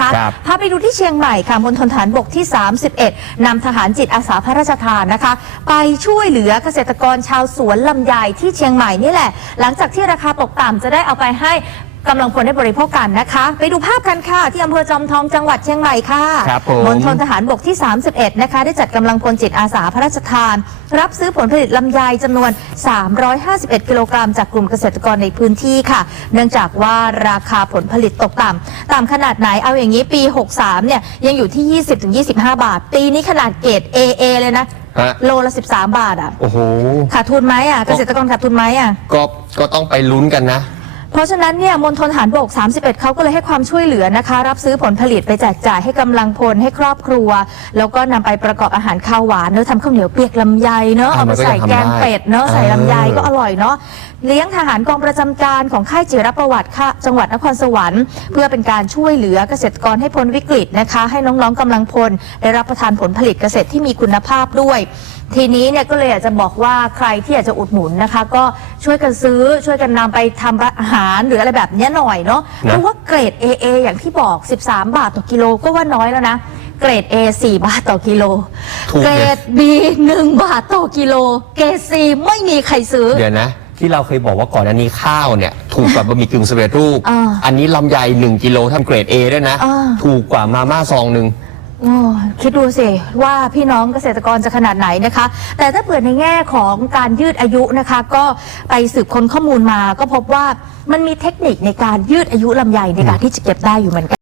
นะคะครับพาไปดูที่เชียงใหม่ค่ะมณฑลฐานบกที่ 31นำทหารจิตอาสาพระราชทานนะคะ ไปช่วยเหลือเกษตรกรชาวสวนลำไยที่เชียงใหม่นี่แหละ หลังจากที่ราคาตกต่ำจะได้เอาไปให้ กำลังพลได้บริโภคกันนะคะ ไปดูภาพกันค่ะ ที่อำเภอจอมทองจังหวัดเชียงใหม่ค่ะครับผมณฑลทหารบกที่ 31 นะคะ ได้จัดกำลังพลจิตอาสาพระราชทาน รับซื้อผลผลิตลำไยจำนวน 351 กิโลกรัมจากกลุ่มเกษตรกรในพื้นที่ค่ะ เนื่องจากว่าราคาผลผลิตตกต่ำต่ำขนาดไหนเอาอย่างนี้ปี 63 เนี่ยยังอยู่ที่ 20-25 บาท ปีนี้ขนาดเกรด AA เลยนะฮะ โลละ 13 บาทอะโอ้โห ขาดทุนไหมอะเกษตรกรขาดทุนไหมอะ ก็ก็ต้องไปลุ้นกันนะ เพราะฉะนั้นเนี่ยมณฑลฐานบก 31 เขาก็เลยให้ความช่วยเหลือนะคะ รับซื้อผลผลิตไปแจกจ่ายให้กำลังพลให้ครอบครัว แล้วก็นำไปประกอบอาหารข้าวหวานเนอะทำข้าวเหนียวเปียกลำไยเนอะอ่าเอามัมานก็ใส่ยังทำแกงได้เป็ดเนอะใส่เออลำไยก็อร่อยเนาะเลี้ยงทหารกองประจำการของค่ายจิรประวัติค่ะจังหวัดนครสวรรค์ เพื่อเป็นการช่วยเหลือเกษตรกรให้พ้นวิกฤตนะคะ ให้น้องๆกำลังพลได้รับประทานผลผลิตเกษตรที่มีคุณภาพด้วย ทีนี้เนี่ยก็เลยอยากจะบอกว่าใครที่อยากจะอุดหนุนนะคะ ก็ช่วยกันซื้อช่วยกันนำไปทำอาหารหรืออะไรแบบเนี้ยหน่อยเนาะเพนะราะว่าเกรด AA อย่างที่บอก 13 บาทต่อกิโลก็ว่าน้อยแล้วนะ เกรด A 4 บาทต่อกิโล ถูกเกรเลยด B 1 บาทต่อกิโล เกรด C ไม่มีใครซื้อ เดี๋ยวนะ ที่เราเคยบอกว่าก่อนอันนี้ข้าวเนี่ย ถูกกว่าบะหมี่กึ่งสำเร็จรูป อ่าอันนี้ลำไย1กิโลทำเกรด A ด้วยนะ อ่า ถูกกว่ามาม่าซองหนึ่ง โอ้คิดดูสิว่าพี่น้องเกษตรกรจะขนาดไหนนะคะ แต่ถ้าเปิดในแง่ของการยืดอายุนะคะ ก็ไปสืบค้นข้อมูลมา ก็พบว่ามันมีเทคนิคในการยืดอายุลำไยในการที่จะเก็บได้อยู่เหมือนกัน